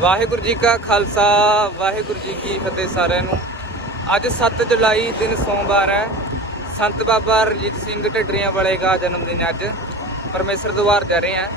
ਵਾਹਿਗੁਰੂ ਜੀ ਕਾ ਖਾਲਸਾ, ਵਾਹਿਗੁਰੂ ਜੀ ਕੀ ਫਤਿਹ ਸਾਰਿਆਂ ਨੂੰ। ਅੱਜ 7 ਜੁਲਾਈ ਦਿਨ ਸੋਮਵਾਰ ਹੈ। ਸੰਤ ਬਾਬਾ ਰਣਜੀਤ ਸਿੰਘ ਢੱਡਰੀਆਂ ਵਾਲੇ ਦਾ ਜਨਮ ਦਿਨ ਅੱਜ। ਪਰਮੇਸ਼ਰ ਦੁਆਰ ਜਾ ਰਹੇ ਹਾਂ।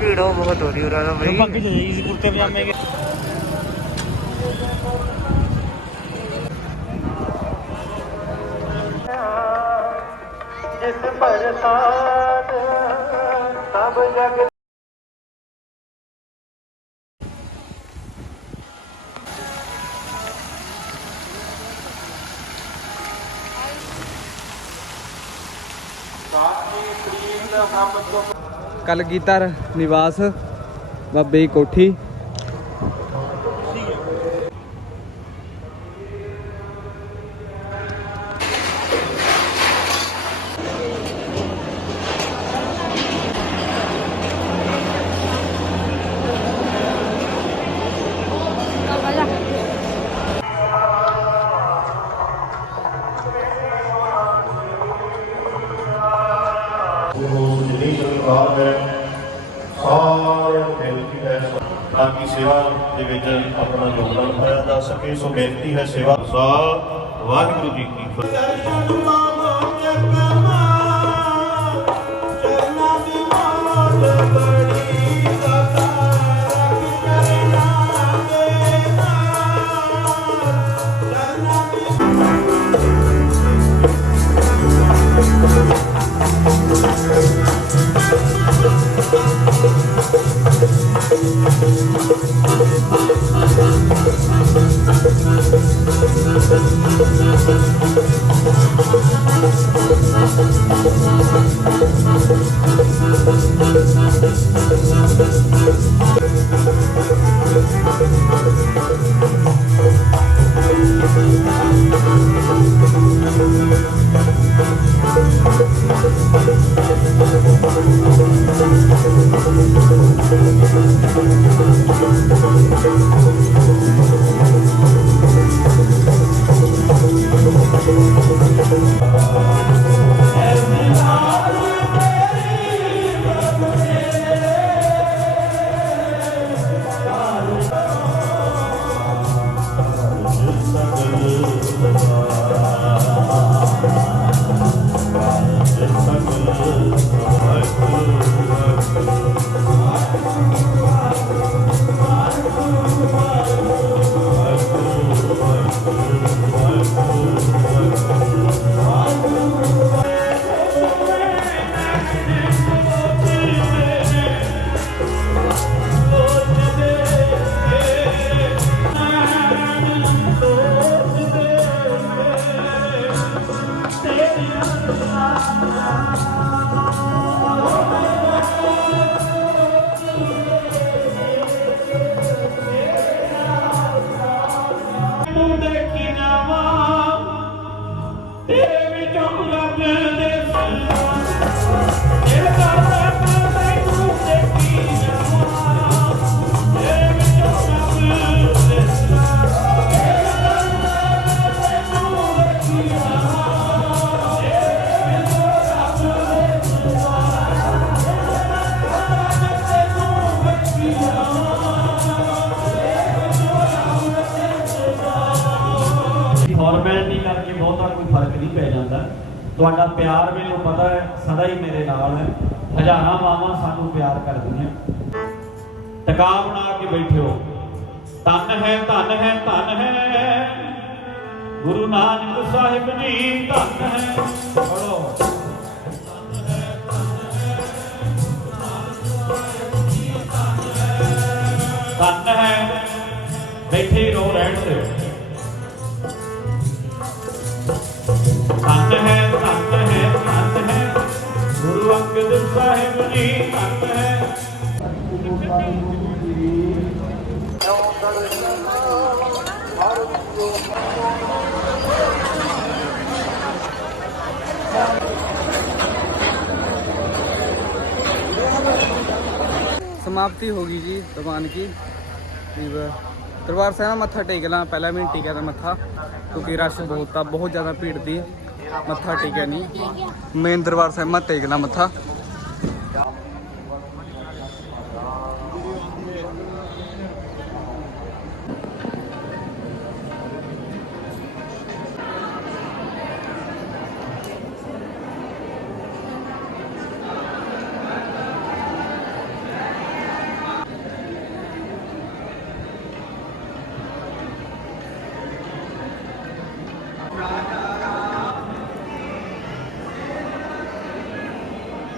ਭੀੜੋ ਬਹੁਤ ਹੋ ਰਹੀ ਉਰਾ ਦਾ ਬਈ। ਪੱਗ ਜਾਈ ਸੀ ਕੁਰਤੇ ਪਜਾਮੇ ਕੇ। ਜਿਸ ਪ੍ਰਸਾਦ ਸਭ ਜਗ ਕਲਗੀਧਰ ਨਿਵਾਸ ਬਾਬੇ ਦੀ ਕੋਠੀ। ਉਹ ਜਿਹੜੀ ਸਰਕਾਰ ਹੈ। ਸਾਰੇ ਬੇਨਤੀ ਹੈ ਤਾਂ ਕਿ ਸੇਵਾ ਦੇ ਵਿੱਚ ਆਪਣਾ ਯੋਗਦਾਨ ਪਾਇਆ ਜਾ ਸਕੇ ਸੋ ਬੇਨਤੀ ਹੈ ਸੇਵਾ ਸਾ ਵਾਹਿਗੁਰੂ ਜੀ ਕੀ ਫਤਿਹ। ਤੂੰ ਤੁਹਾਡਾ ਪਿਆਰ ਮੈਨੂੰ ਪਤਾ ਹੈ, ਸਦਾ ਹੀ ਮੇਰੇ ਨਾਲ ਹੈ। ਹਜ਼ਾਰਾਂ ਮਾਵਾਂ ਸਾਨੂੰ ਪਿਆਰ ਕਰਦੀਆਂ ਟਿਕਾ ਬਣਾ ਕੇ ਬੈਠਿਓ। ਧੰਨ ਹੈ ਧੰਨ ਹੈ ਧੰਨ ਹੈ। ਗੁਰੂ ਨਾਨਕ ਸਾਹਿਬ ਜੀ, ਧੰਨ ਹੈ। ਪੜੋ ਧੰਨ ਹੈ। ਬੈਠੇ ਰੋ ਰਹਿਣ ਦਿਓ। ਗੁਰੂ ਸਾਹਿਬ ਜੀ ਧੰਨ ਹੈ समाप्ति होगी जी भगवान की करीब दरबार ਸਾਹਿਬ ਮੱਥਾ ਟੇਕ ਲਾਂ ਪਹਿਲਾਂ ਵੀ ਨਹੀਂ ਟੇਕਿਆ ਤਾਂ ਮੱਥਾ ਕਿਉਂਕਿ ਰਸ਼ ਬਹੁਤ ਤਾਂ ਬਹੁਤ ਜ਼ਿਆਦਾ ਭੀੜ ਦੀ ਮੱਥਾ ਟੇਕਿਆ ਨਹੀਂ ਮੇਨ ਦਰਬਾਰ ਸਾਹਿਬ ਮੈਂ ਟੇਕ ਲਾਂ ਮੱਥਾ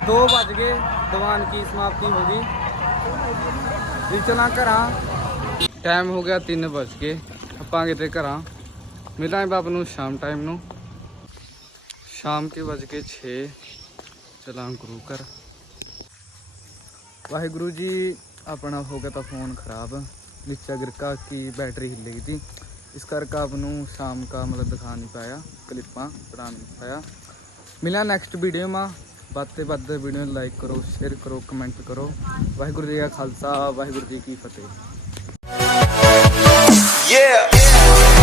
ਦੋ ਵੱਜ ਗਏ ਦੀਵਾਨ ਕੀ ਸਮਾਪਤੀ ਹੋ ਗਈ ਜੀ ਚਲਾਂ ਘਰਾਂ ਟਾਈਮ ਹੋ ਗਿਆ 3 ਵੱਜ ਗਏ ਆਪਾਂ ਕਿਤੇ ਘਰਾਂ ਮਿਲਾਂਗੇ ਬਾਪ ਨੂੰ ਸ਼ਾਮ ਟਾਈਮ ਨੂੰ ਸ਼ਾਮ ਕੇ ਵੱਜ ਕੇ 6 ਚਲਾਂ ਗੁਰੂ ਘਰ ਵਾਹਿਗੁਰੂ ਜੀ ਆਪਣਾ ਹੋ ਗਿਆ ਤਾਂ ਫੋਨ ਖਰਾਬ ਨੀਚੇ ਗਿਰ का की बैटरी हिल गई थी इस करके आपनों शाम का मतलब दिखा नहीं पाया क्लिप्पा बना नहीं पाया मिला नेक्स्ट वीडियो में ਵੱਧ ਤੋਂ ਵੱਧ ਵੀਡੀਓ ਨੂੰ ਲਾਈਕ ਕਰੋ ਸ਼ੇਅਰ ਕਰੋ ਕਮੈਂਟ ਕਰੋ ਵਾਹਿਗੁਰੂ ਜੀ ਕਾ ਖਾਲਸਾ, ਵਾਹਿਗੁਰੂ ਜੀ ਕੀ ਫਤਿਹ Yeah.